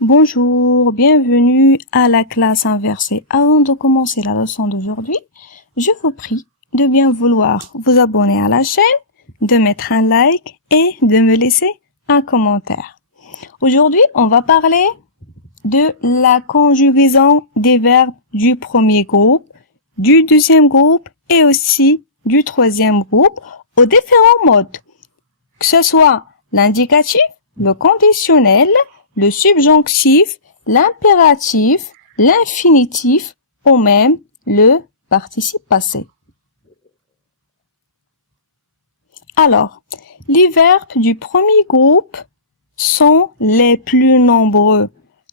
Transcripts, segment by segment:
Bonjour, bienvenue à la classe inversée. Avant de commencer la leçon d'aujourd'hui, je vous prie de bien vouloir vous abonner à la chaîne, de mettre un like et de me laisser un commentaire. Aujourd'hui, on va parler de la conjugaison des verbes du premier groupe, du deuxième groupe et aussi du troisième groupe aux différents modes, que ce soit l'indicatif, le conditionnel, le subjonctif, l'impératif, l'infinitif ou même le participe passé. Alors, les verbes du premier groupe sont les plus nombreux,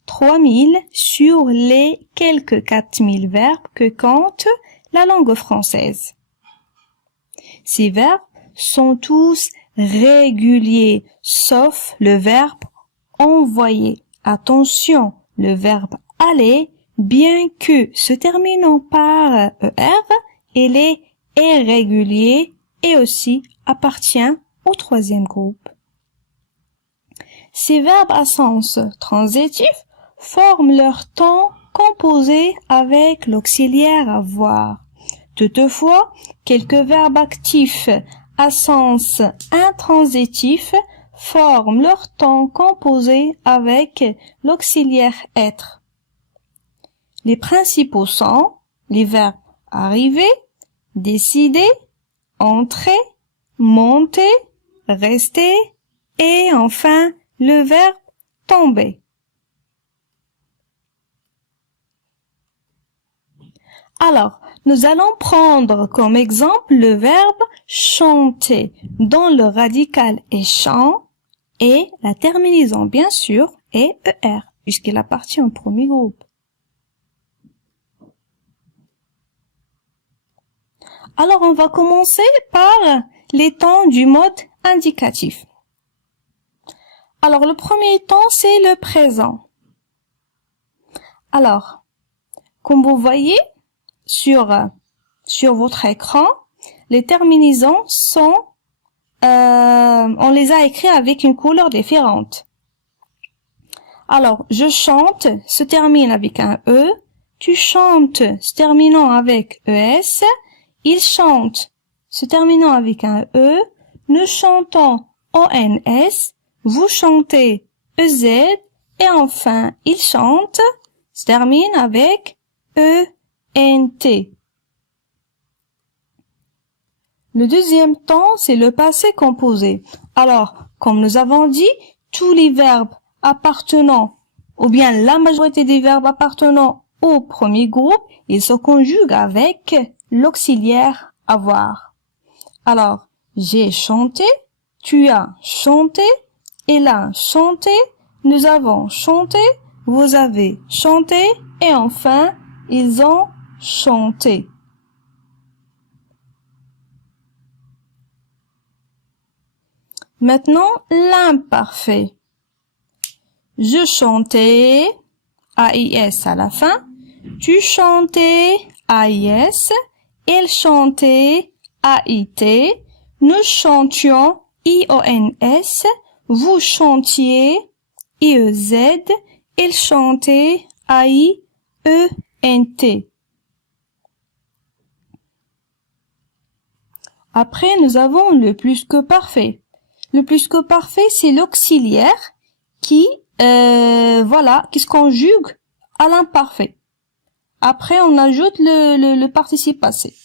3000 sur les quelques 4000 verbes que compte la langue française. Ces verbes sont tous réguliers, sauf le verbe envoyer. Attention, le verbe aller, bien que se terminant par ER, il est irrégulier et aussi appartient au troisième groupe. Ces verbes à sens transitif forment leur temps composé avec l'auxiliaire avoir. Toutefois, quelques verbes actifs à sens intransitif forment leur temps composé avec l'auxiliaire être. Les principaux sont les verbes arriver, décider, entrer, monter, rester et enfin le verbe tomber. Alors, nous allons prendre comme exemple le verbe chanter, dont le radical est chant et la terminaison, bien sûr, est ER, puisqu'il appartient au premier groupe. Alors, on va commencer par les temps du mode indicatif. Alors, le premier temps, c'est le présent. Alors, comme vous voyez, sur votre écran, les terminaisons sont, on les a écrits avec une couleur différente. Alors, je chante se termine avec un E, tu chantes se terminant avec ES, il chante se terminant avec un E, nous chantons ONS, vous chantez EZ, et enfin, il chante se termine avec ENT. Le deuxième temps, c'est le passé composé. Alors, comme nous avons dit, tous les verbes appartenant, ou bien la majorité des verbes appartenant au premier groupe, ils se conjuguent avec l'auxiliaire avoir. Alors, j'ai chanté, tu as chanté, il a chanté, nous avons chanté, vous avez chanté, et enfin, ils ont chanté. Maintenant, l'imparfait. Je chantais, AIS à la fin. Tu chantais, AIS. Il chantait, AIT. Nous chantions, IONS. Vous chantiez, IEZ. Il chantait, AIENT. Après, nous avons le plus que parfait. Le plus que parfait, c'est l'auxiliaire qui se conjugue à l'imparfait. Après, on ajoute le participe passé.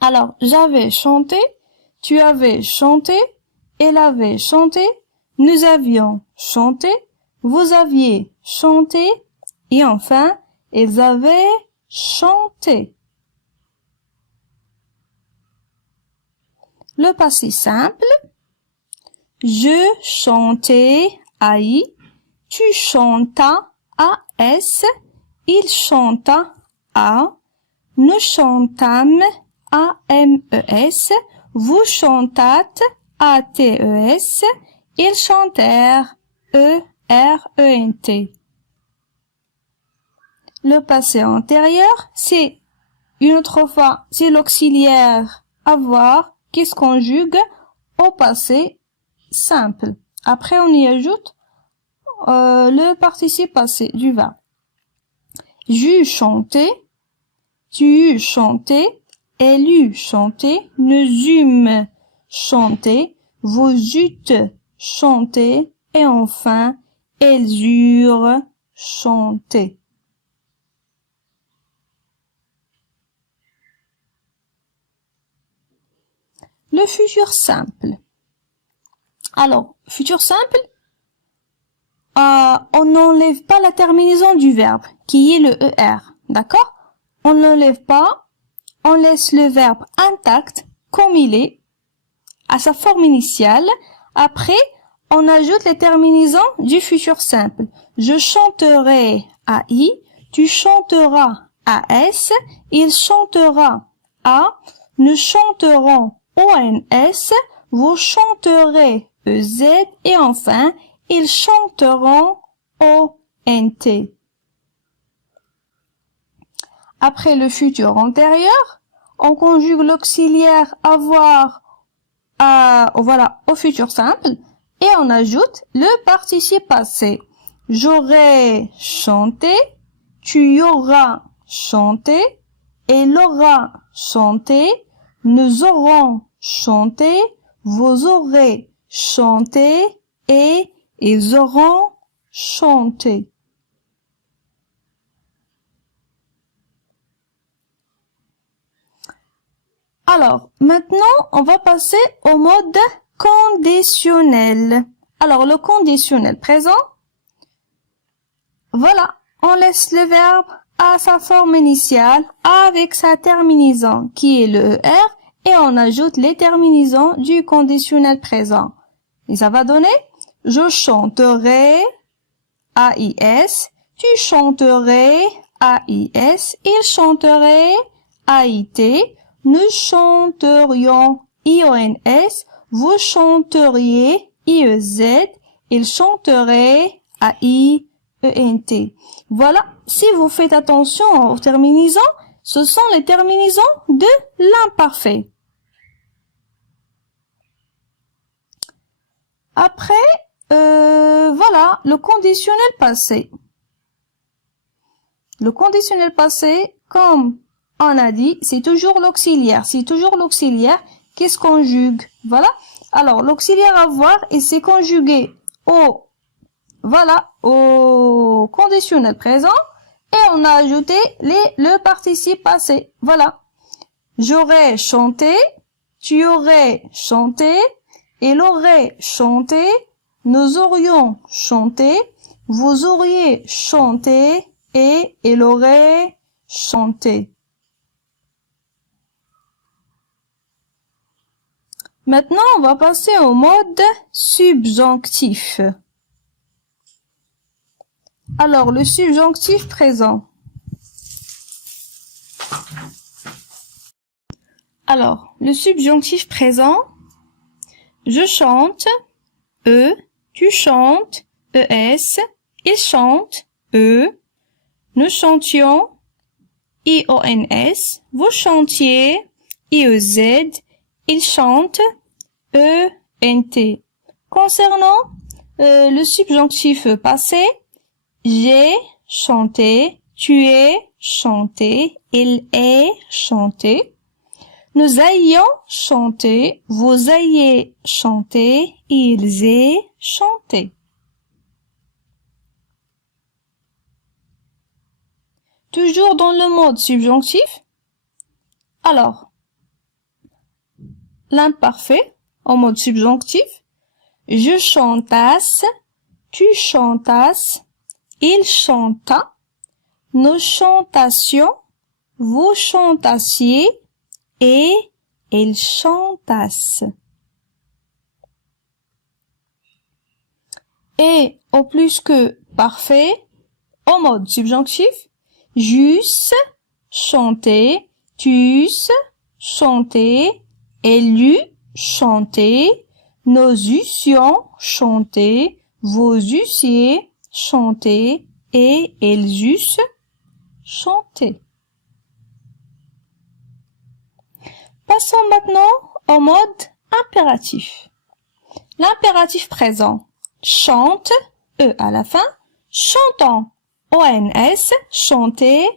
Alors, j'avais chanté, tu avais chanté, elle avait chanté, nous avions chanté, vous aviez chanté, et enfin, ils avaient chanté. Le passé simple. Je chantais, AI, tu chantas, AS, il chanta, A, nous chantâmes, AMES, vous chantâtes, ATES, ils chantèrent, ERENT. Le passé antérieur, c'est une autre fois, c'est l'auxiliaire avoir qui se conjugue au passé simple. Après, on y ajoute le participe passé du verbe. J'eus chanté, tu eus chanté, elle eut chanté, nous eûmes chanté, vous eûtes chanté, et enfin, elles eurent chanté. Le futur simple. Alors, futur simple, on n'enlève pas la terminaison du verbe, qui est le ER, d'accord? On n'enlève pas, on laisse le verbe intact, comme il est, à sa forme initiale. Après, on ajoute les terminaisons du futur simple. Je chanterai à I, tu chanteras à S, il chantera à, nous chanterons ONS, vous chanterez EZ et enfin, ils chanteront ONT. Après le futur antérieur, on conjugue l'auxiliaire avoir au futur simple et on ajoute le participe passé. J'aurai chanté, tu y auras chanté, elle aura chanté, nous aurons chanté, vous aurez chanté et ils auront chanté. Alors, maintenant, on va passer au mode conditionnel. Alors, le conditionnel présent, voilà, on laisse le verbe à sa forme initiale avec sa terminaison qui est le ER et on ajoute les terminaisons du conditionnel présent. Et ça va donner je chanterai AIS, tu chanterais AIS, il chanterait AIT, nous chanterions IONS, vous chanteriez IEZ, il chanterait AIENT. Voilà, si vous faites attention aux terminaisons, ce sont les terminaisons de l'imparfait. Après, voilà, le conditionnel passé. Le conditionnel passé, comme on a dit, c'est toujours l'auxiliaire. C'est toujours l'auxiliaire qui se conjugue. Voilà. Alors, l'auxiliaire avoir, il s'est conjugué au conditionnel présent et on a ajouté le participe passé. Voilà. J'aurais chanté, tu aurais chanté, il aurait chanté, nous aurions chanté, vous auriez chanté et il aurait chanté. Maintenant, on va passer au mode subjonctif. Alors, le subjonctif présent. Alors, le subjonctif présent, je chante, tu chantes, ES, il chante, nous chantions, IONS, vous chantiez, IEZ, il chante, ENT. Concernant le subjonctif passé, j'ai chanté, tu es chanté, il est chanté. Nous ayons chanté, vous ayez chanté, ils aient chanté. Toujours dans le mode subjonctif. Alors, l'imparfait en mode subjonctif. Je chantasse, tu chantasses, il chanta, nous chantassions, vous chantassiez et ils chantassent. Et au plus que parfait, en mode subjonctif, j'eusse chanté, tu'eusses chanté, elle eût chanté, nous eussions chanté, vous eussiez chanté et elles eussent chanté. Passons maintenant au mode impératif. L'impératif présent. Chante, E à la fin. Chantons, ONS, chanter,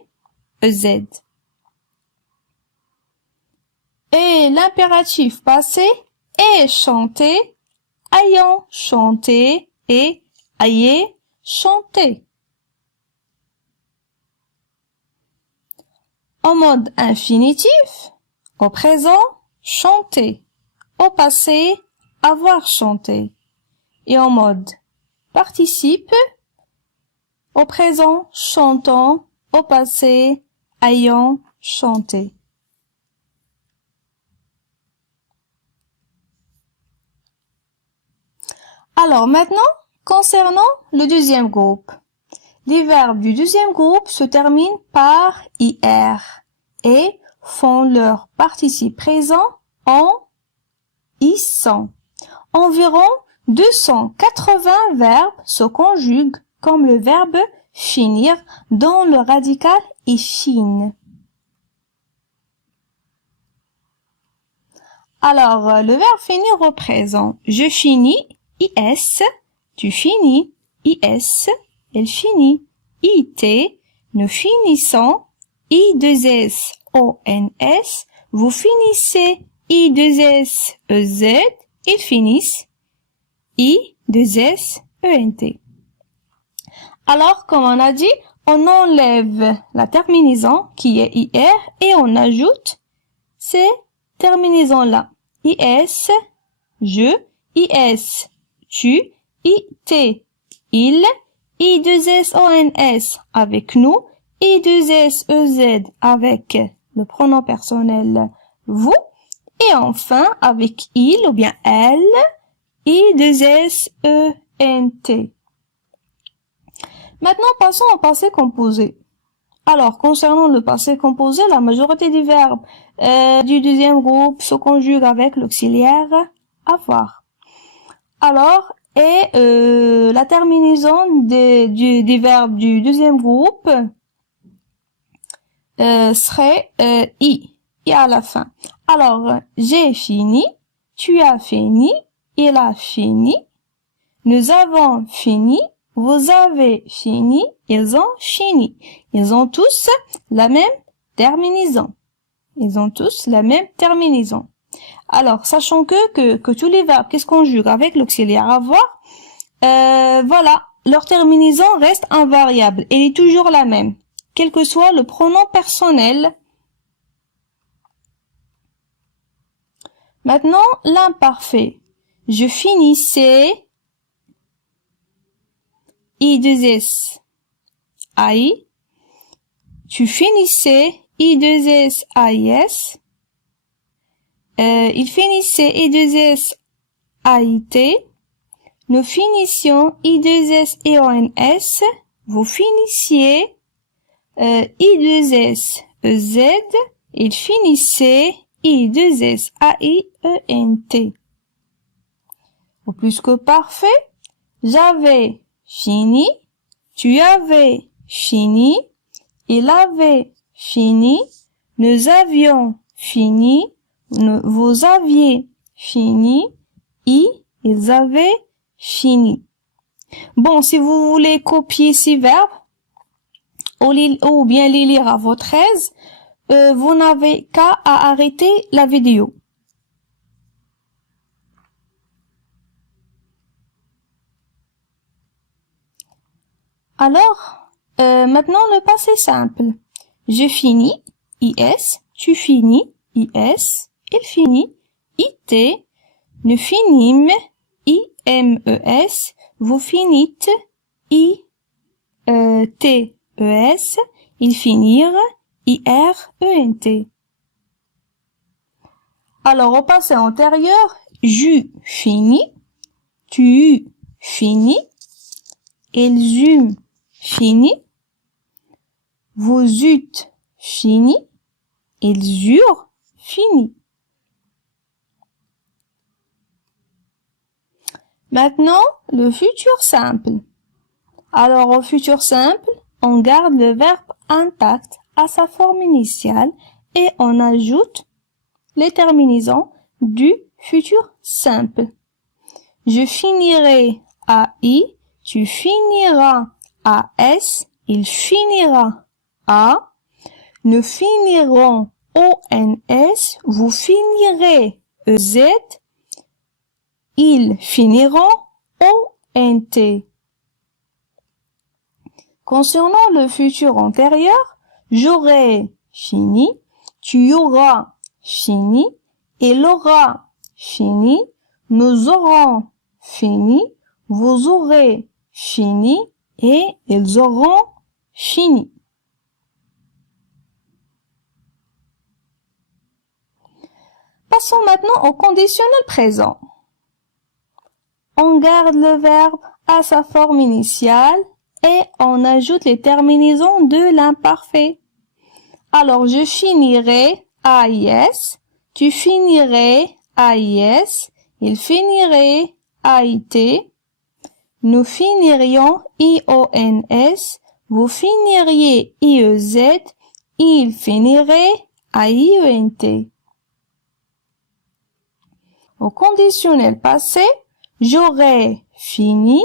EZ. Et l'impératif passé, est chanté, ayant chanté et ayez chanté. En mode infinitif, au présent, chanter. Au passé, avoir chanté. Et en mode participe, au présent, chantons, au passé, ayant chanté. Alors maintenant, concernant le deuxième groupe. Les verbes du deuxième groupe se terminent par IR et font leur participe présent en ISSAN. Environ 280 verbes se conjuguent comme le verbe finir dont le radical est fine. Alors, le verbe finir au présent. Je finis, IS, tu finis, IS, elle finit, IT, nous finissons, I2S, ONS, vous finissez, I2S, EZ, ils finissent, I2S, ENT. Alors, comme on a dit, on enlève la terminaison qui est IR et on ajoute ces terminaisons-là. IS, je, IS, tu, IT, il, I2S-ONS avec nous, I2S-EZ avec le pronom personnel vous, et enfin avec il ou bien elle, I2S-ENT. Maintenant, passons au passé composé. Alors, concernant le passé composé, la majorité des verbes du deuxième groupe se conjuguent avec l'auxiliaire avoir. Alors, la terminaison des verbes du deuxième groupe serait I à la fin. Alors, j'ai fini, tu as fini, il a fini, nous avons fini, vous avez fini, ils ont fini. Ils ont tous la même terminaison. Ils ont tous la même terminaison. Alors, sachant que tous les verbes qui se conjuguent avec l'auxiliaire avoir, voilà, leur terminaison reste invariable. Elle est toujours la même, quel que soit le pronom personnel. Maintenant, l'imparfait. Je finissais, I2S, AI. Tu finissais, I2S, AIS. Il finissait, I2S, AIT. Nous finissions, I2S, EONS. Vous finissiez, I2S, EZ. Il finissait, I2S, AIENT. Au plus que parfait, j'avais fini, tu avais fini, il avait fini, nous avions fini, vous aviez fini, ils avaient fini. Bon, si vous voulez copier ces verbes ou bien les lire à votre aise, vous n'avez qu'à arrêter la vidéo. Alors, maintenant le passé simple. Je finis, IS, tu finis, IS, il finit, IT, nous finîmes, IMES, vous finîtes, ITES, ils finirent, IRENT. Alors, au passé antérieur, j'eus fini, tu finis, ils eûmes fini, vous eûtes fini, ils eurent fini. Maintenant, le futur simple. Alors, au futur simple, on garde le verbe intact à sa forme initiale et on ajoute les terminaisons du futur simple. Je finirai à I, tu finiras. AS, il finira. A, nous finirons. ONS, vous finirez. EZ, ils finiront. ONT. Concernant le futur antérieur, j'aurai fini, tu auras fini, il aura fini, nous aurons fini, vous aurez fini et ils auront fini. Passons maintenant au conditionnel présent. On garde le verbe à sa forme initiale et on ajoute les terminaisons de l'imparfait. Alors, je finirai AIS, tu finirais AIS, il finirait AIT, nous finirions IONS, vous finiriez IEZ, il finirait AIENT. Au conditionnel passé, j'aurais fini,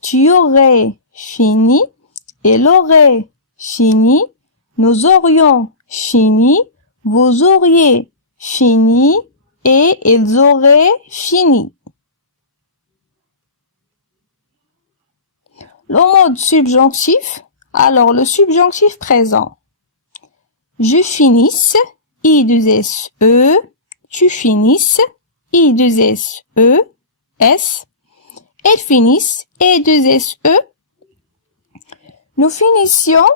tu aurais fini, elle aurait fini, nous aurions fini, vous auriez fini et ils auraient fini. Le mode subjonctif, alors le subjonctif présent. Je finisse, I2SE, tu finisses, I2SE, S, elles finissent, E2SE, nous finissions,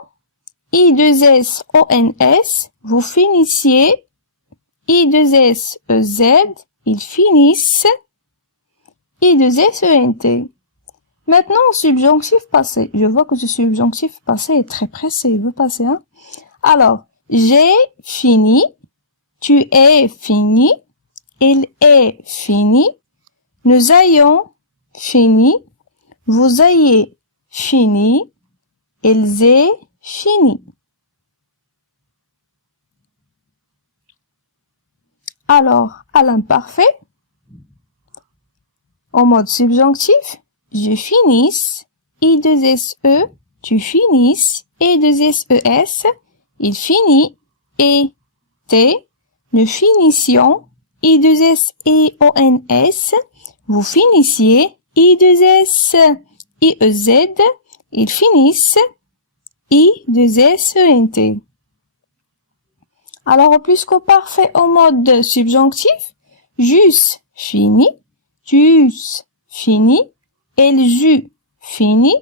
I2SONS, vous finissiez, I2SEZ, ils finissent, I2SENT. Maintenant, subjonctif passé. Je vois que ce subjonctif passé est très pressé, il veut passer, hein. Alors, j'ai fini, tu es fini, il est fini, nous ayons fini, vous ayez fini, ils aient fini. Alors, à l'imparfait, en mode subjonctif, je finisse, I2SE, tu finisses, E2SES, il finit, et T, nous finissions, I2SEONS, vous finissiez, I2S, IEZ, ils finissent, I2SENT. Alors, plus qu'au parfait au mode subjonctif, j'eusse fini, tu eusses fini, elles eut fini,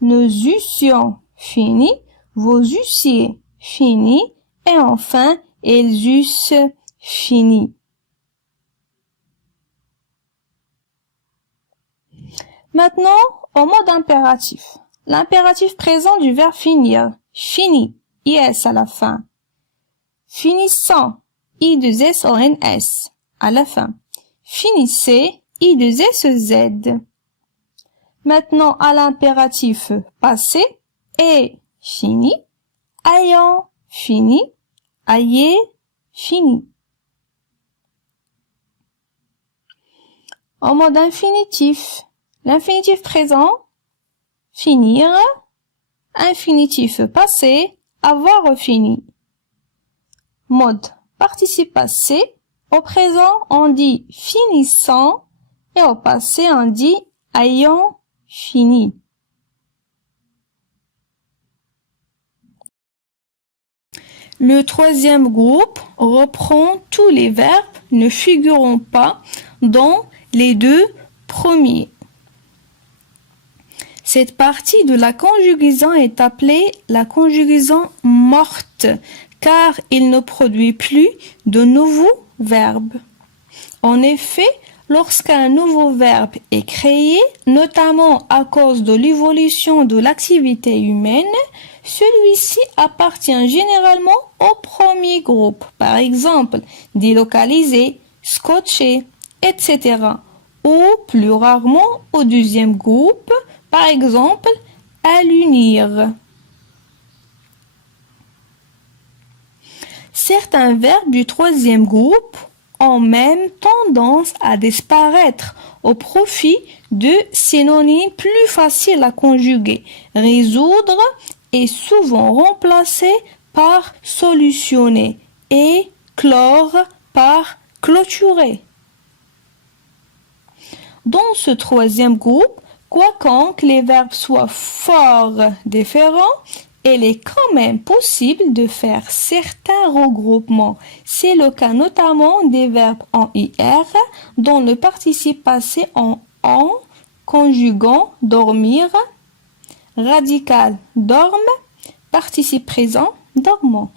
nous eussions fini, vous eussiez fini, et enfin, elles eussent fini. Maintenant, au mode impératif. L'impératif présent du verbe finir. Fini, IS à la fin. Finissant, I2SONS à la fin. Finissez, I2SEZ. Maintenant, à l'impératif passé, est fini, ayant fini, ayez fini. En mode infinitif, l'infinitif présent, finir, infinitif passé, avoir fini. Mode participe passé, au présent on dit finissant et au passé on dit ayant fini. Le troisième groupe reprend tous les verbes ne figurant pas dans les deux premiers. Cette partie de la conjugaison est appelée la conjugaison morte, car il ne produit plus de nouveaux verbes. En effet, lorsqu'un nouveau verbe est créé, notamment à cause de l'évolution de l'activité humaine, celui-ci appartient généralement au premier groupe, par exemple, délocaliser, scotcher, etc. Ou plus rarement au deuxième groupe, par exemple, à l'unir. Certains verbes du troisième groupe ont même tendance à disparaître au profit de synonymes plus faciles à conjuguer. Résoudre est souvent remplacé par solutionner et clore par clôturer. Dans ce troisième groupe, quoique les verbes soient fort différents, il est quand même possible de faire certains regroupements. C'est le cas notamment des verbes en IR dont le participe passé en conjuguant dormir, radical dorme, participe présent dormant.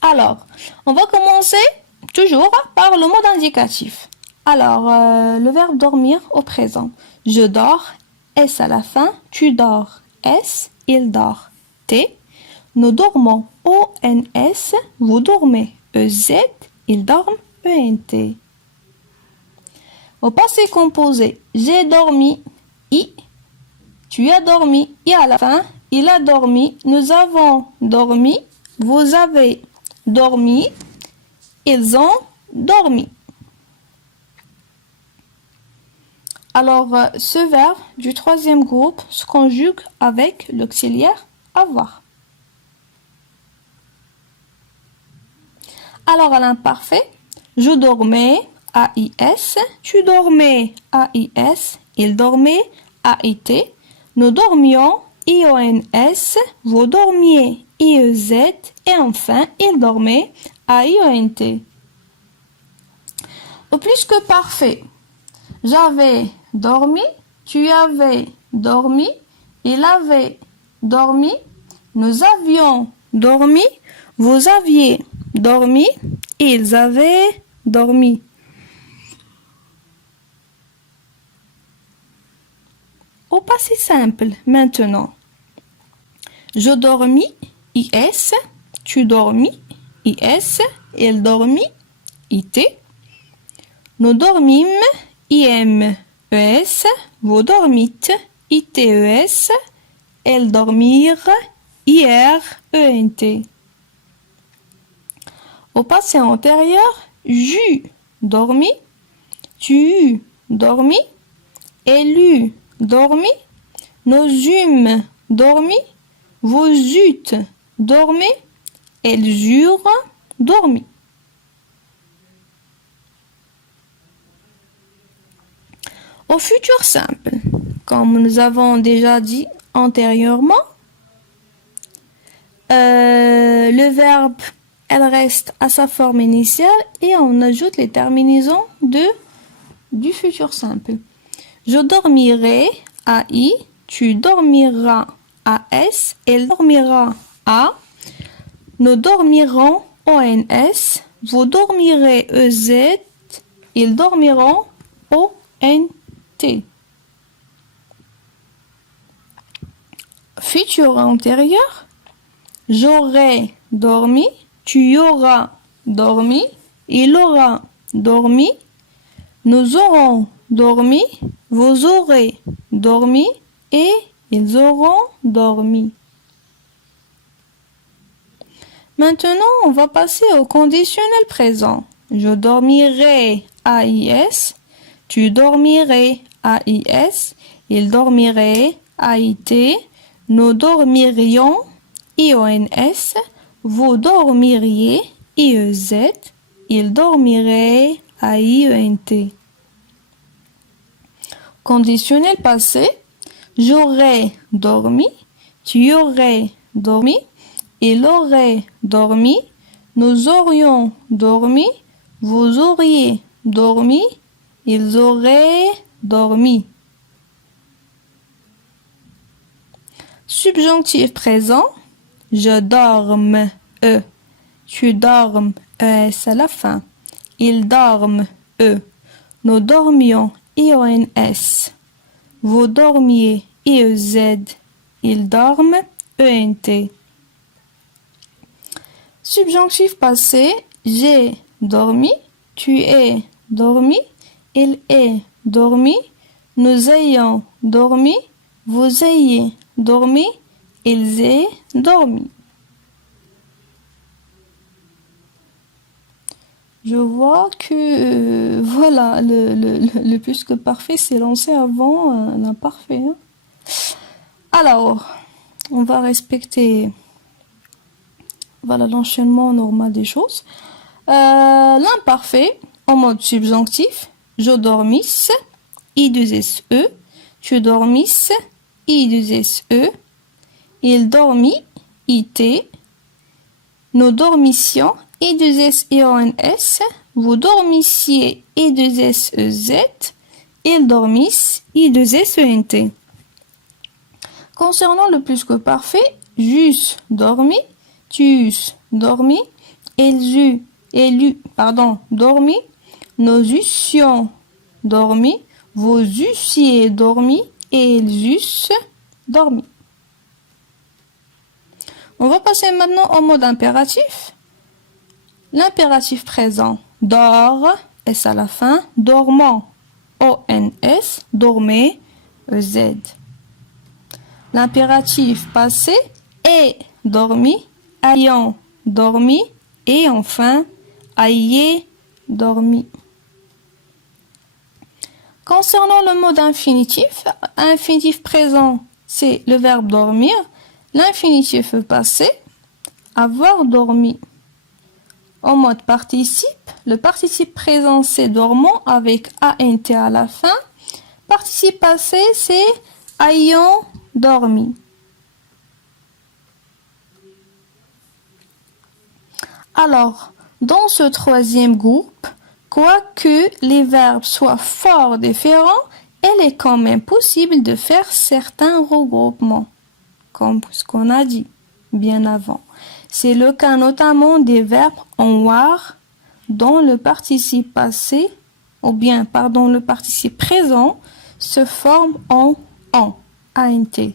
Alors, on va commencer toujours par le mode indicatif. Alors, le verbe dormir au présent. Je dors, S à la fin. Tu dors, S. Il dort, T. Nous dormons, ONS. Vous dormez, EZ. Ils dorment, ENT. Au passé composé, j'ai dormi, I. Tu as dormi, I à la fin. Il a dormi, nous avons dormi. Vous avez dormi, ils ont dormi. Alors, ce verbe du troisième groupe se conjugue avec l'auxiliaire avoir. Alors, à l'imparfait, je dormais, AIS, tu dormais, AIS, il dormait, AIT, nous dormions, IONS, vous dormiez, IEZ, et enfin, il dormait, AIENT. Au plus que parfait, j'avais dormi, tu avais dormi, il avait dormi, nous avions dormi, vous aviez dormi, ils avaient dormi. Au passé simple, maintenant. Je dormis, IS, tu dormis, IS, il dormit, IT. Nous dormîmes, IM, ES, vous dormîtes, ITES, elles dormirent, IR, ENT. Au passé antérieur, j'eus dormi, tu eus dormi, elle eut dormi, nous eûmes dormi, vous eûtes dormi, elles eurent dormi. Au futur simple, comme nous avons déjà dit antérieurement, le verbe, elle reste à sa forme initiale et on ajoute les terminaisons du futur simple. Je dormirai, AI, tu dormiras, AS, elle dormira, A, nous dormirons, ONS, vous dormirez, EZ, ils dormiront, ONT. Futur antérieur, j'aurai dormi, tu y auras dormi, il aura dormi, nous aurons dormi, vous aurez dormi et ils auront dormi. Maintenant, on va passer au conditionnel présent. Je dormirai, AIS, tu dormirais, AIS, il dormirait, AIT, nous dormirions, IONS, vous dormiriez, IEZ, il dormirait, AIENT. Conditionnel passé, j'aurais dormi, tu aurais dormi, il aurait dormi, nous aurions dormi, vous auriez dormi, ils auraient dormi. Subjonctif présent, je dorme, E. Tu dormes, ES à la fin. Ils dorment, E. Nous dormions, IONS. Vous dormiez, IEZ. Ils dorment, ENT. Subjonctif passé, j'ai dormi, tu es dormi, il est dormi, nous ayons dormi, vous ayez dormi, ils aient dormi. Je vois que voilà, le plus que parfait s'est lancé avant l'imparfait. Hein. Alors, on va respecter voilà l'enchaînement normal des choses. L'imparfait en mode subjonctif. Je dormisse, I2SE. Tu dormisses, I2SE. Il dormit, IT. Nous dormissions, I2SEONS. Vous dormissiez, I2SEZ. Ils dormissent, I2SENT. Concernant le plus que parfait, j'eusse dormi, tu eusses dormi, dormi, nous eussions dormi, vous eussiez dormi et ils eussent dormi. On va passer maintenant au mode impératif. L'impératif présent, dort, S à la fin, dormant, ONS, dormez, EZ. L'impératif passé, est dormi, ayant dormi, et enfin, ayez dormi. Concernant le mode infinitif présent, c'est le verbe dormir. L'infinitif passé, avoir dormi. En mode participe, le participe présent c'est dormant avec ANT à la fin. Participe passé c'est ayant dormi. Alors, dans ce troisième groupe, quoique les verbes soient fort différents, il est quand même possible de faire certains regroupements, comme ce qu'on a dit bien avant. C'est le cas notamment des verbes en war, dont le participe passé, le participe présent se forme en ANT.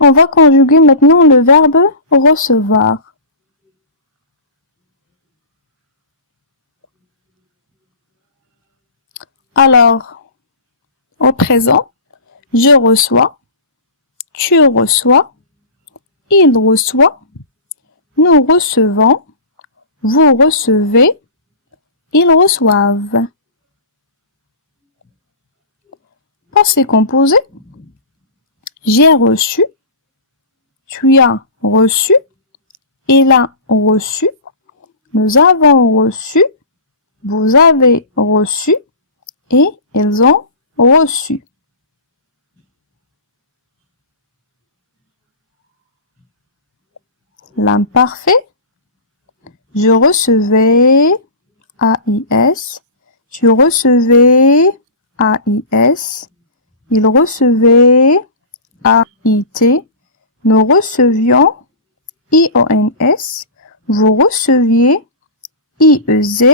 On va conjuguer maintenant le verbe recevoir. Alors, au présent, je reçois, tu reçois, il reçoit, nous recevons, vous recevez, ils reçoivent. Passé composé, j'ai reçu, tu as reçu, il a reçu, nous avons reçu, vous avez reçu et ils ont reçu. L'imparfait, je recevais, AIS, tu recevais, AIS, il recevait, AIT, nous recevions, IONS, vous receviez, IEZ,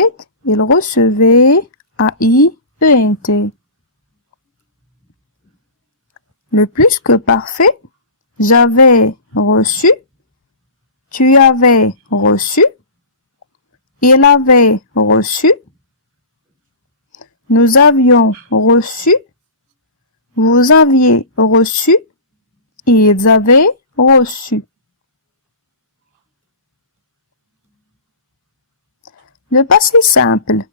il recevait, AIENT. Le plus que parfait, j'avais reçu, tu avais reçu, il avait reçu, nous avions reçu, vous aviez reçu, ils avaient reçu. Le passé simple,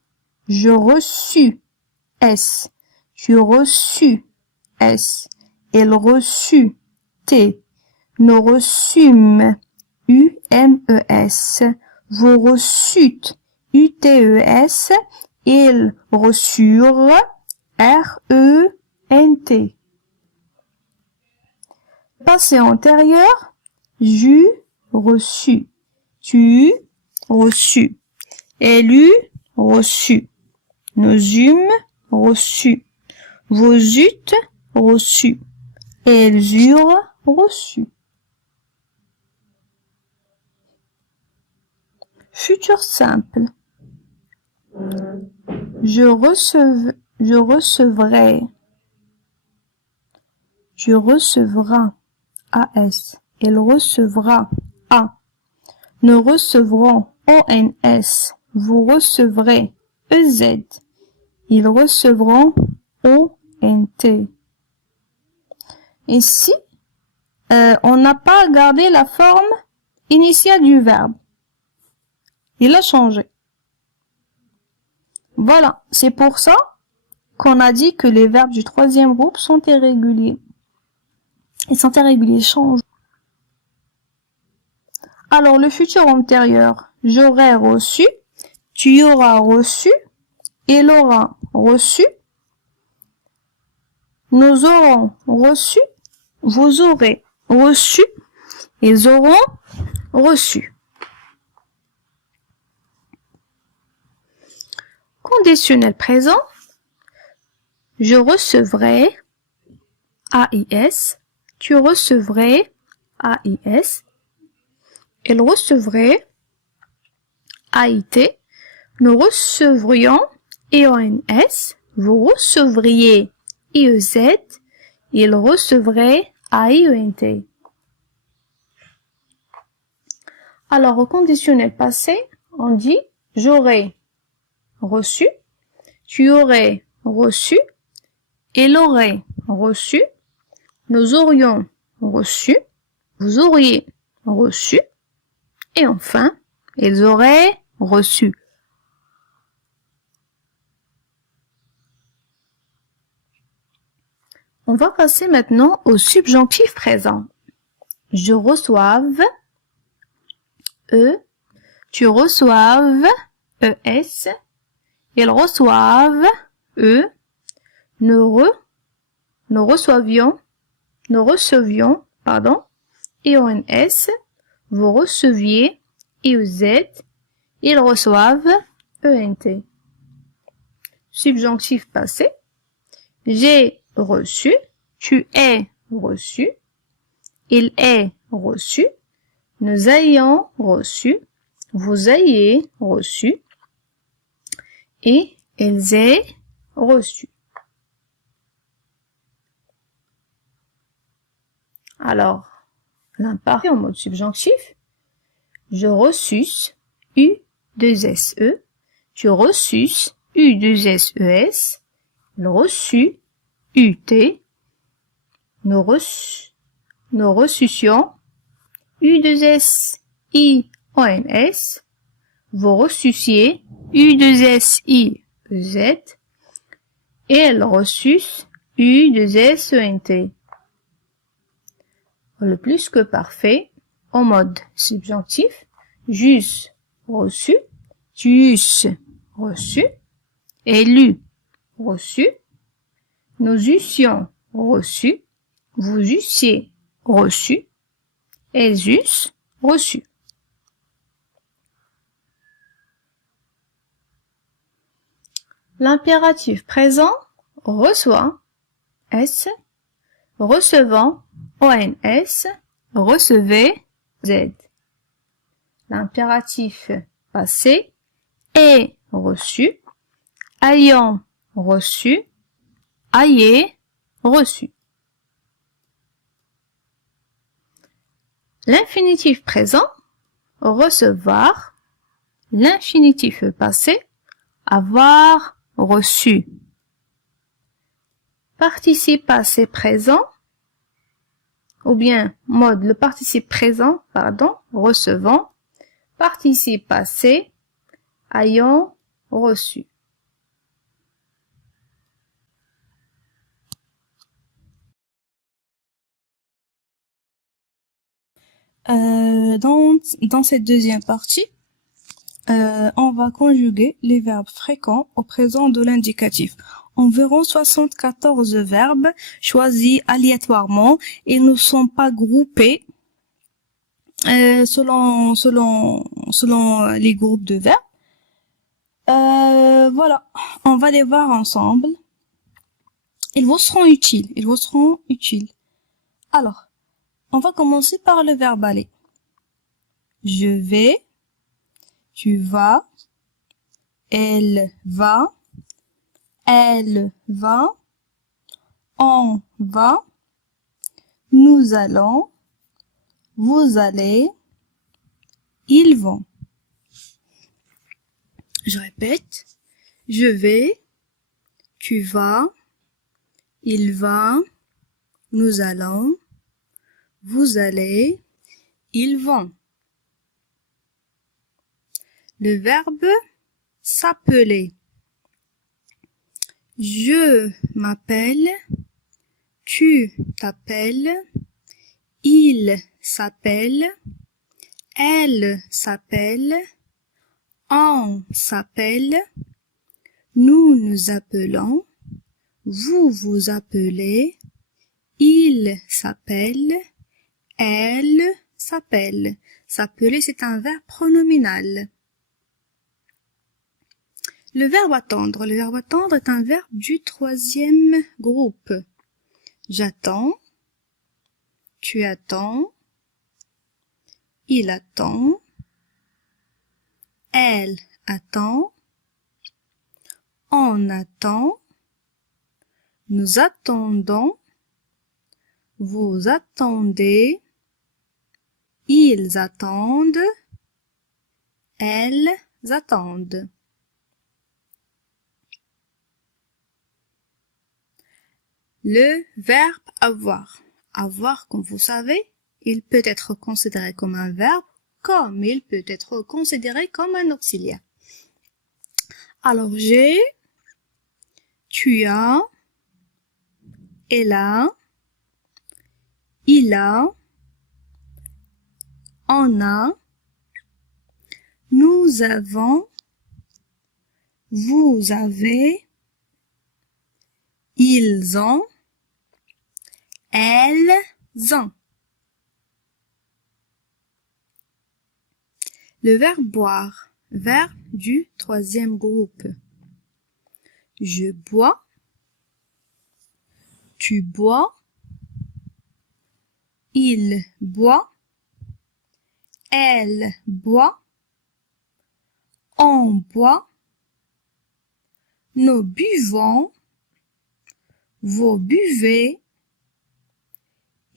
je reçus, S, tu reçus, S, il reçut, T, nous reçûmes, UMES, vous reçûtes, UTES, ils reçurent, RENT. Passé antérieur, j'eus reçu, tu reçu, elle eut reçu, nous eûmes reçu, vous eûtes reçu, elles eurent reçu. Futur simple. Je recevrai. Tu recevras. AS. Il recevra. A. Nous recevrons. ONS. Vous recevrez. EZ. Ils recevront. ONT. Ici, on n'a pas gardé la forme initiale du verbe. Il a changé. Voilà, c'est pour ça qu'on a dit que les verbes du troisième groupe sont irréguliers. Ils sont irréguliers, ils changent. Alors, le futur antérieur, j'aurai reçu, tu auras reçu, il aura reçu, nous aurons reçu, vous aurez reçu, ils auront reçu. Conditionnel présent, je recevrai, AIS, tu recevrais, AIS, elle recevrait, AIT, nous recevrions, EONS, vous recevriez, IEZ, il recevrait, AIENT. Alors, au conditionnel passé, on dit, j'aurais reçu, tu aurais reçu, il aurait reçu, nous aurions reçu, vous auriez reçu, et enfin, ils auraient reçu. On va passer maintenant au subjonctif présent. Je reçoive, E, tu reçoives, ES, ils reçoivent, E, nous recevions, EONS, vous receviez, IEZ, ils reçoivent, ENT. Subjonctif passé, j'ai reçu, tu es reçu, il est reçu, nous ayons reçu, vous ayez reçu, et ils aient reçu. Alors, l'imparfait en mode subjonctif, je reçus, U2SE, tu reçus, U2SES, le reçu, UT, nous reçussions, U2SIONS, vous reçussiez, U2SIEZ, et elles reçussent, U2SENT. Le plus que parfait, en mode subjonctif, j'eusse reçu, tu eusses reçu, élu reçu, nous eussions reçu, vous eussiez reçu, elles eussent reçu. L'impératif présent reçoit, S, recevant, ONS, recevez, Z. L'impératif passé est reçu, ayant reçu, ayez reçu. L'infinitif présent, recevoir, l'infinitif passé, avoir reçu. Participe passé présent, ou bien mode le participe présent, recevant, participe passé, ayant reçu. Dans cette deuxième partie, on va conjuguer les verbes fréquents au présent de l'indicatif. Environ 74 verbes choisis aléatoirement. Ils ne sont pas groupés selon les groupes de verbes. Voilà, on va les voir ensemble. Ils vous seront utiles. Alors, on va commencer par le verbe aller. Je vais, tu vas, elle va, on va, nous allons, vous allez, ils vont. Je répète, je vais, tu vas, il va, nous allons, vous allez, ils vont. Le verbe s'appeler. Je m'appelle, tu t'appelles, il s'appelle, elle s'appelle, on s'appelle, nous nous appelons, vous vous appelez, il s'appelle, elle s'appelle. S'appeler, c'est un verbe pronominal. Le verbe attendre. Le verbe attendre est un verbe du troisième groupe. J'attends, tu attends, il attend, elle attend, on attend, nous attendons, vous attendez, ils attendent, elles attendent. Le verbe avoir. Avoir, comme vous savez, il peut être considéré comme un verbe, comme il peut être considéré comme un auxiliaire. Alors, j'ai, tu as, elle a, il a, on a, nous avons, vous avez, ils ont, elles ont. Le verbe boire, verbe du troisième groupe. Je bois, tu bois, il boit, elle boit, on boit, nous buvons, vous buvez,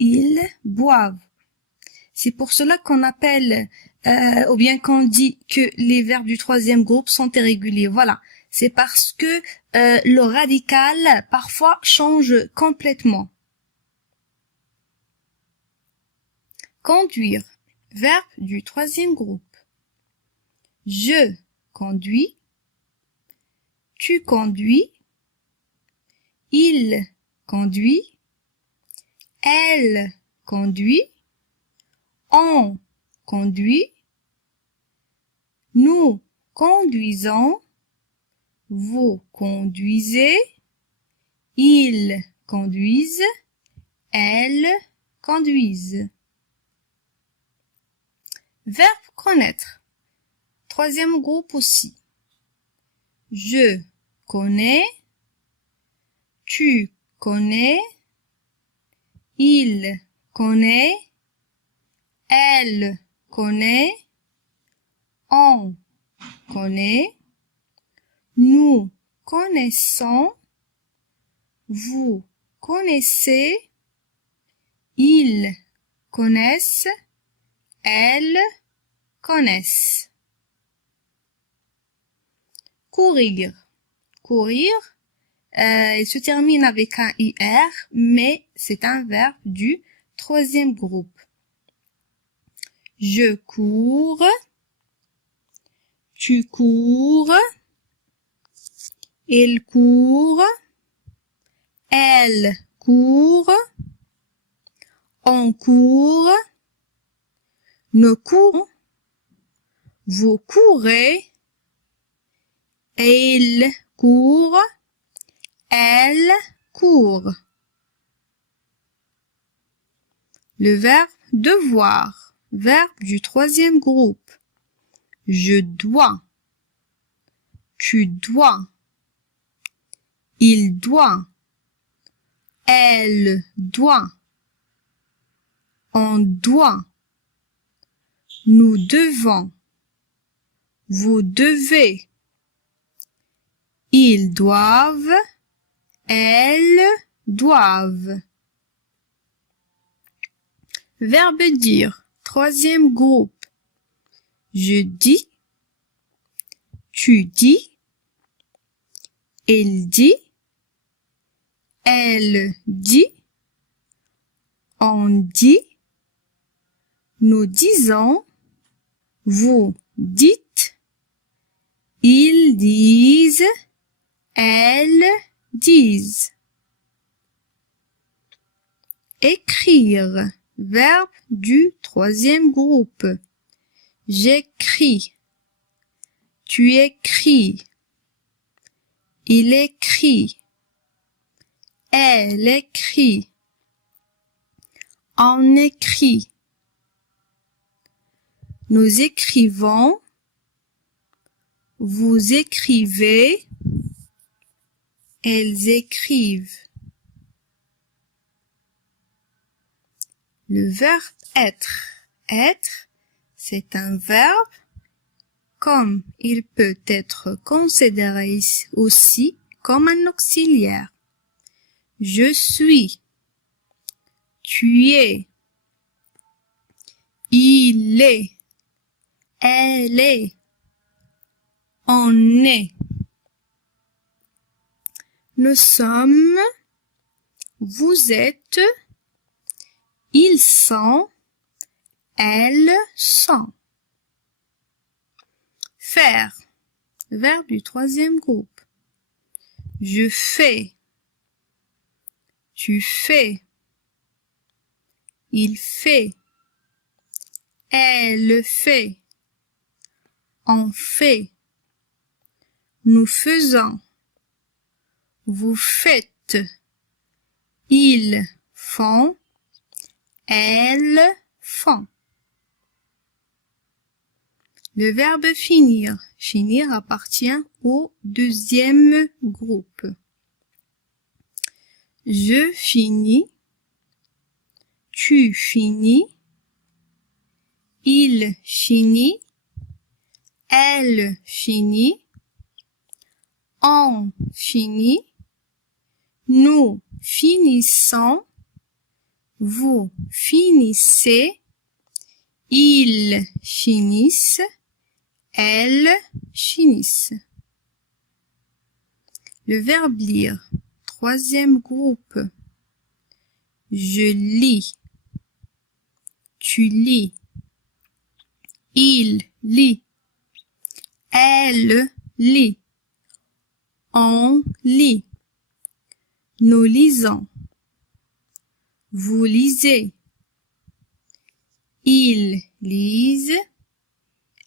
ils boivent. C'est pour cela qu'on appelle, ou bien qu'on dit que les verbes du troisième groupe sont irréguliers. Voilà. C'est parce que le radical, parfois, change complètement. Conduire. Verbe du troisième groupe. Je conduis. Tu conduis. Il conduit. Elle conduit. On conduit. Nous conduisons. Vous conduisez. Ils conduisent. Elles conduisent. Verbe connaître. Troisième groupe aussi. Je connais. Tu connais. Il connaît. Elle connaît. On connaît. Nous connaissons. Vous connaissez. Ils connaissent. Elles connaissent. Courir. Courir, il se termine avec un IR, mais c'est un verbe du troisième groupe. Je cours. Tu cours. Il court. Elle court. On court. Nous courons. Vous courez. Il court. Elle court. Le verbe devoir. Verbe du troisième groupe. Je dois. Tu dois. Il doit. Elle doit. On doit. Nous devons. vous devez, ils doivent, elles doivent. Verbe dire, troisième groupe. Je dis, tu dis, il dit, elle dit, on dit, nous disons, vous dites, ils disent, elles disent. Écrire, verbe du troisième groupe. J'écris, tu écris, il écrit, elle écrit, on écrit. Nous écrivons, vous écrivez, elles écrivent. Le verbe être. Être, c'est un verbe, comme il peut être considéré aussi comme un auxiliaire. Je suis, tu es, il est, elle est, on est. Nous sommes, vous êtes, ils sont, elles sont. Faire, verbe du troisième groupe. Je fais, tu fais, il fait, elle fait, on fait, nous faisons, vous faites, ils font, elles font. Le verbe finir. Finir appartient au deuxième groupe. Je finis, tu finis, il finit, elle finit, on finit, nous finissons, vous finissez, ils finissent, elles finissent. Le verbe lire, troisième groupe. Je lis, tu lis, il lit, elle lit, on lit, nous lisons, vous lisez, ils lisent,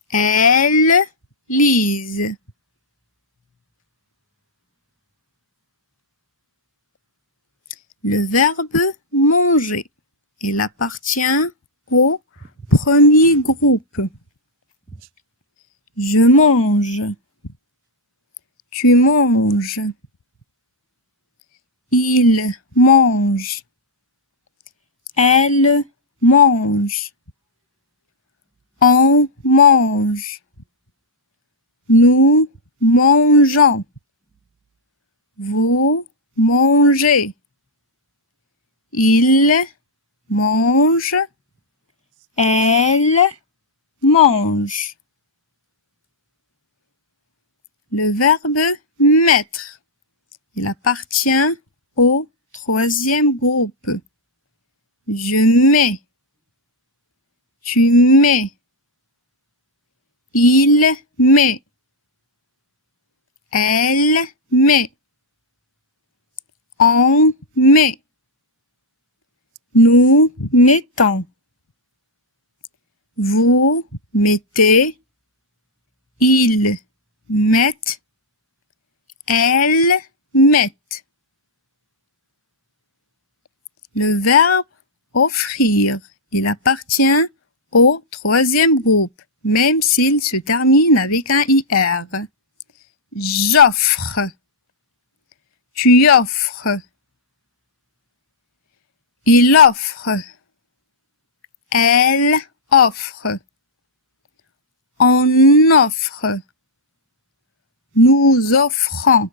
elles lisent. Le verbe manger, il appartient au premier groupe. Je mange, tu manges, il mange, elle mange, on mange, nous mangeons, vous mangez, il mange, elle mange. Le verbe mettre, il appartient au troisième groupe. Je mets, tu mets, il met, elle met, on met, nous mettons, vous mettez, ils mettent, elles mettent. Le verbe offrir, il appartient au troisième groupe, même s'il se termine avec un IR. J'offre, tu offres, il offre, elle offre, On offre. Nous offrons.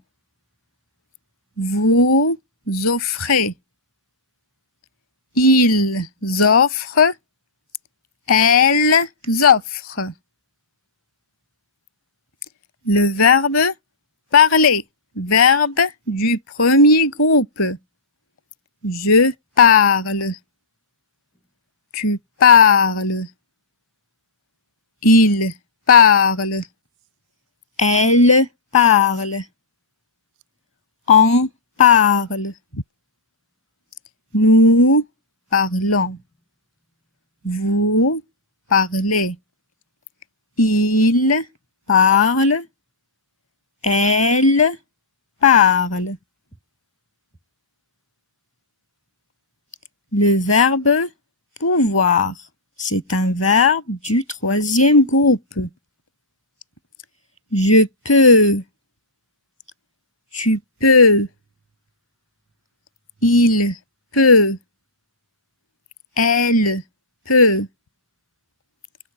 Vous offrez. Ils offrent. Elles offrent. Le verbe parler. Verbe du premier groupe. Je parle. Tu parles. Il parle. Elle parle. On parle. Nous parlons. Vous parlez. Il parle. Elle parle. Le verbe pouvoir, c'est un verbe du troisième groupe. Je peux. Tu peux. Il peut. Elle peut.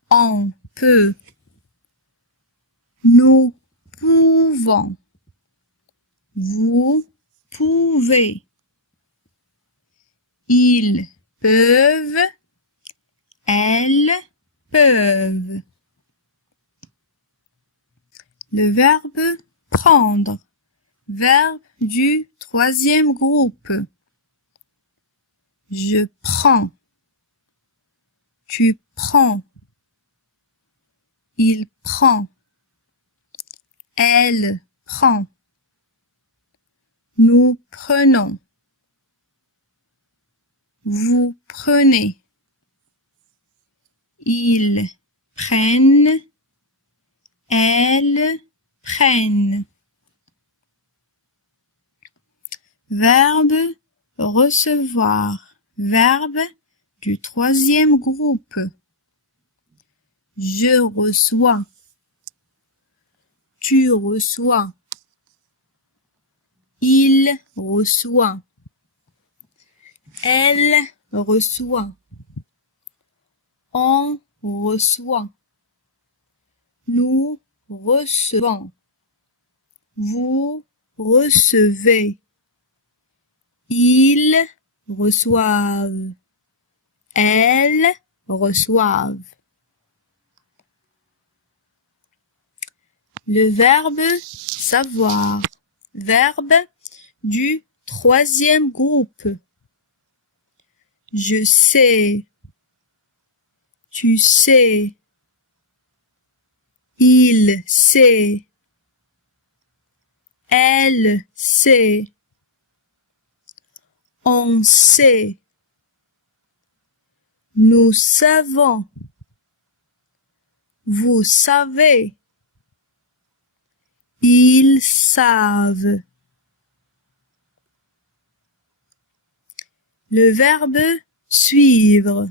On peut. Nous pouvons. Vous pouvez. Ils peuvent. Elles peuvent. Le verbe prendre. Verbe du troisième groupe. Je prends. Tu prends. Il prend. Elle prend. Nous prenons. Vous prenez. Ils prennent. Elles prennent. Verbe recevoir. Verbe du troisième groupe. Je reçois. Tu reçois. Il reçoit. Elle reçoit. On reçoit. Nous recevons. Vous recevez. Ils reçoivent. Elles reçoivent. Le verbe savoir. Verbe du troisième groupe. Je sais. Tu sais. Il sait. Elle sait. On sait. Nous savons. Vous savez. Ils savent. Le verbe suivre.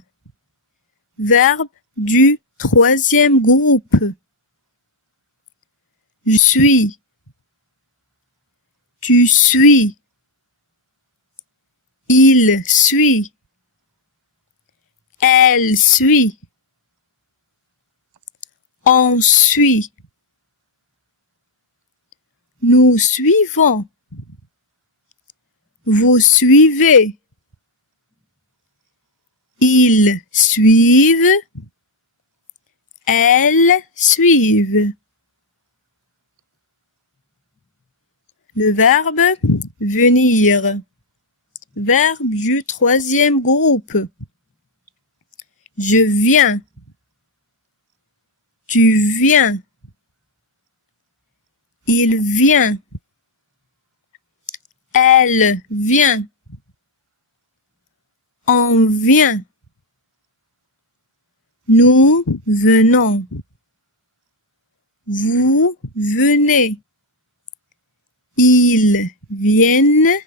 Verbe du troisième groupe. Je suis. Tu suis. Il suit. Elle suit. On suit. Nous suivons. Vous suivez. Ils suivent. Elles suivent. Le verbe venir. Verbe du troisième groupe. Je viens. Tu viens. Il vient. Elle vient. On vient. Nous venons. Vous venez. Ils viennent.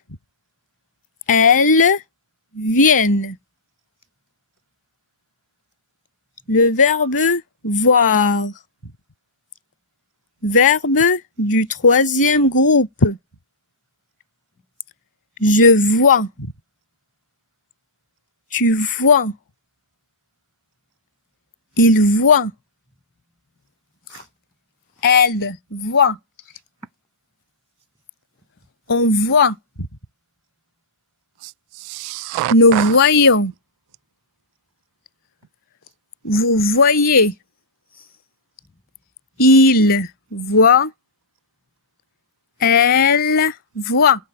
Elles viennent. Le verbe voir. Verbe du troisième groupe. Je vois. Tu vois. Il voit. Elle voit. On voit. Nous voyons. Vous voyez. Il voit. Elle voit.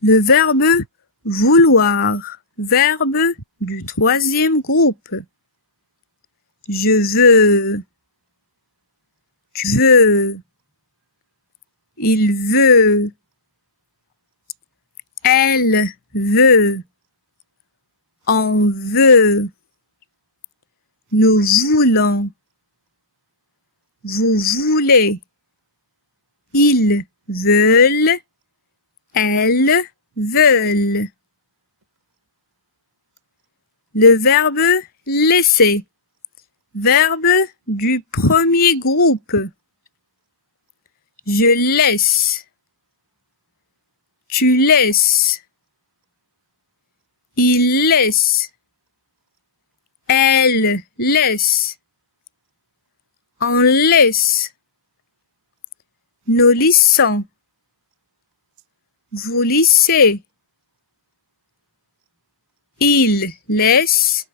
Le verbe vouloir, verbe du troisième groupe. Je veux. Tu veux. Il veut. Elle veut. On veut. Nous voulons. Vous voulez. Ils veulent. Elles veulent. Le verbe laisser. Verbe du premier groupe. Je laisse. Tu laisses. Il laisse. Elle laisse. On laisse. Nous lissons. Vous lissez. Il laisse.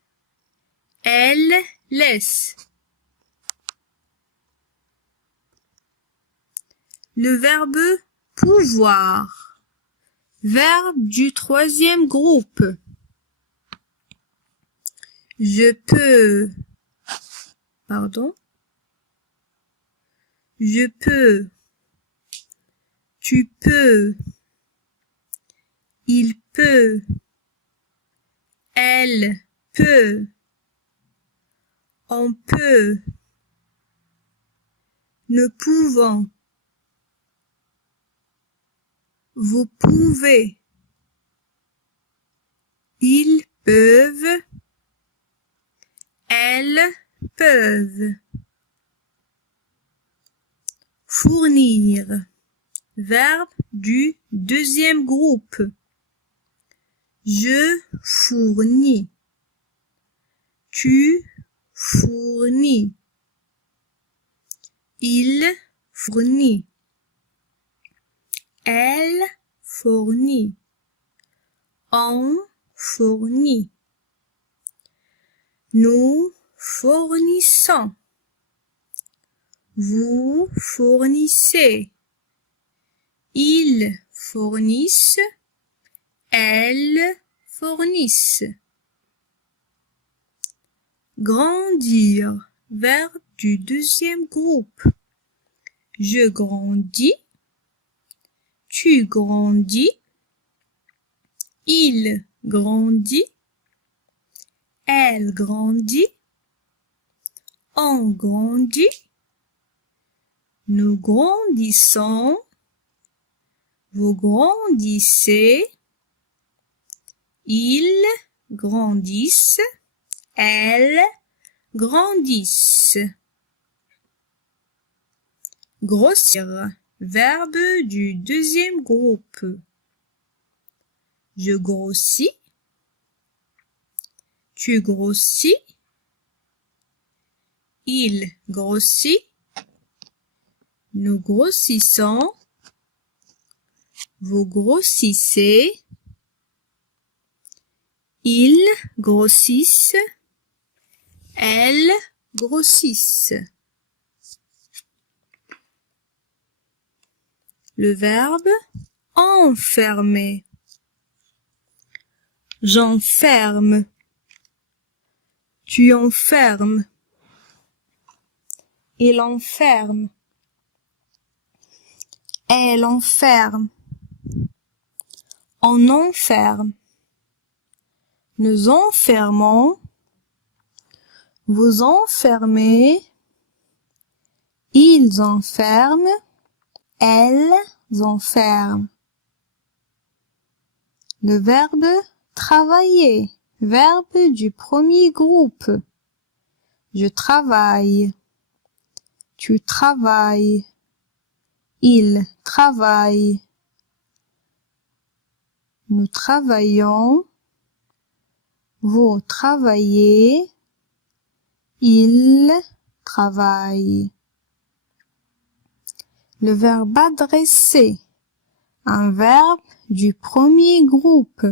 Elle laisse. Le verbe pouvoir. Verbe du troisième groupe. Je peux. Pardon. Je peux. Tu peux. Il peut. Elle peut. On peut. Nous pouvons. Vous pouvez. Ils peuvent. Elles peuvent. Fournir. Verbe du deuxième groupe. Je fournis. Tu fournis. Il fournit. Elle fournit. On fournit. Nous fournissons. Vous fournissez. Ils fournissent. Elles fournissent. Grandir. Verbe du deuxième groupe. Je grandis. Tu grandis. Il grandit. Elle grandit. On grandit. Nous grandissons. Vous grandissez. Ils grandissent. Elles grandissent. Grossir. Verbe du deuxième groupe. Je grossis. Tu grossis. Il grossit. Nous grossissons. Vous grossissez. Ils grossissent. Elles grossissent. Le verbe enfermer. J'enferme. Tu enfermes. Il enferme. Elle enferme. On enferme. Nous enfermons. Vous enfermez. Ils enferment. Elles enferment. Le verbe travailler. Verbe du premier groupe. Je travaille. Tu travailles. Il travaille. Nous travaillons. Vous travaillez. Ils travaille. Le verbe adresser, un verbe du premier groupe.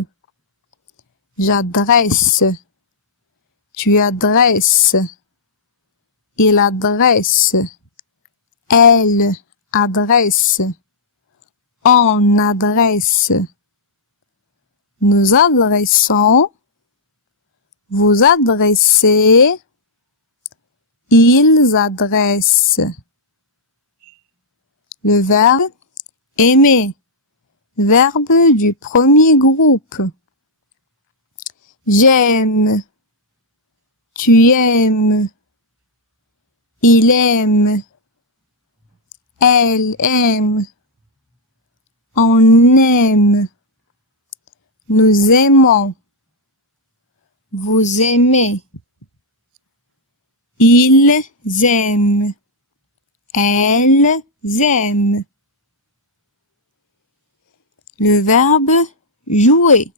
J'adresse, tu adresses, il adresse, elle adresse, on adresse. Nous adressons, vous adressez, ils adressent. Le verbe aimer, verbe du premier groupe. J'aime, tu aimes, il aime, elle aime, on aime, nous aimons, vous aimez, ils aiment, elles aiment. Le verbe jouer.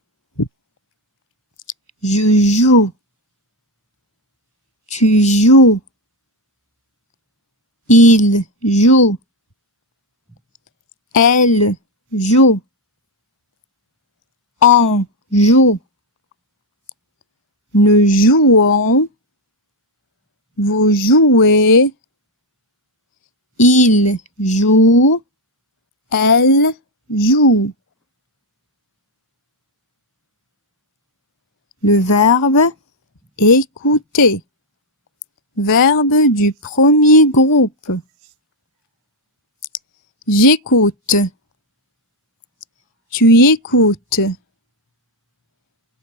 Je joue, tu joues, il joue, elle joue, on joue, nous jouons, vous jouez, il joue, elle joue. Le verbe écouter, verbe du premier groupe. J'écoute, tu écoutes,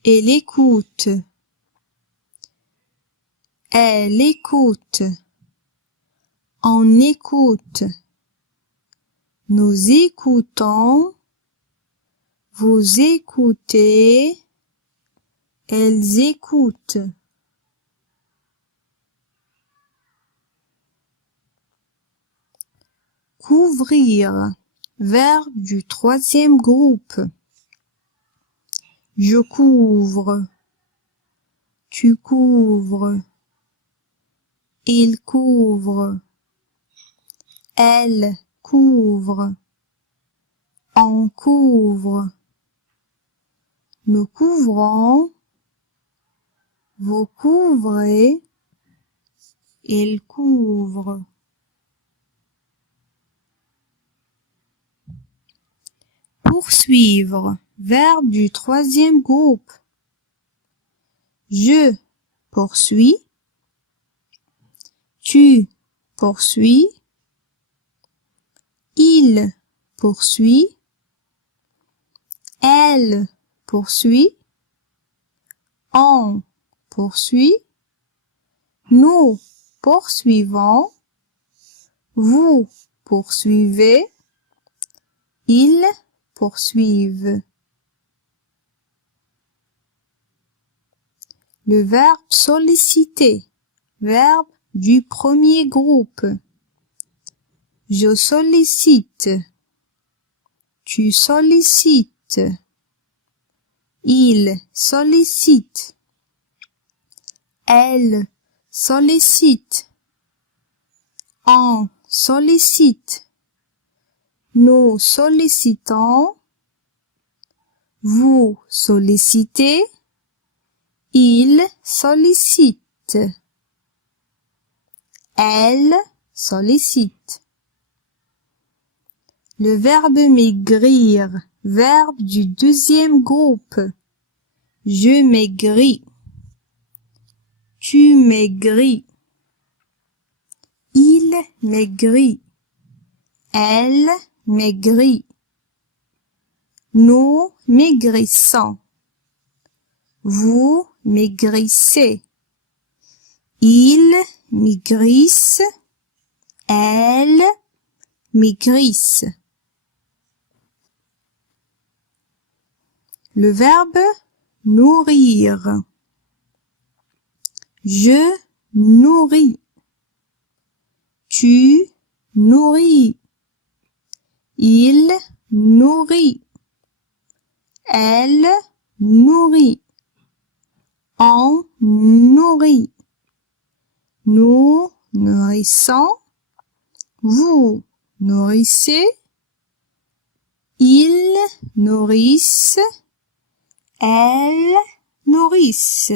elle écoute, elle écoute, on écoute, nous écoutons, vous écoutez, elles écoutent. Couvrir, verbe du troisième groupe. Je couvre, tu couvres, il couvre, elle couvre, on couvre, nous couvrons, vous couvrez, il couvre. Poursuivre, verbe du troisième groupe. Je poursuis, tu poursuis, il poursuit, elle poursuit, on poursuit, nous poursuivons, vous poursuivez, ils poursuivent. Le verbe solliciter, verbe du premier groupe. Je sollicite, tu sollicites, il sollicite, elle sollicite, on sollicite, nous sollicitons, vous sollicitez, il sollicite, elle sollicite. Le verbe maigrir, verbe du deuxième groupe. Je maigris, tu maigris, il maigrit, elle maigrit, nous maigrissons, vous maigrissez, ils maigrissent, elles maigrissent. Le verbe nourrir. Je nourris, tu nourris, il nourrit, elle nourrit, on nourrit, nous nourrissant, vous nourrissez, ils nourrissent, elles nourrissent.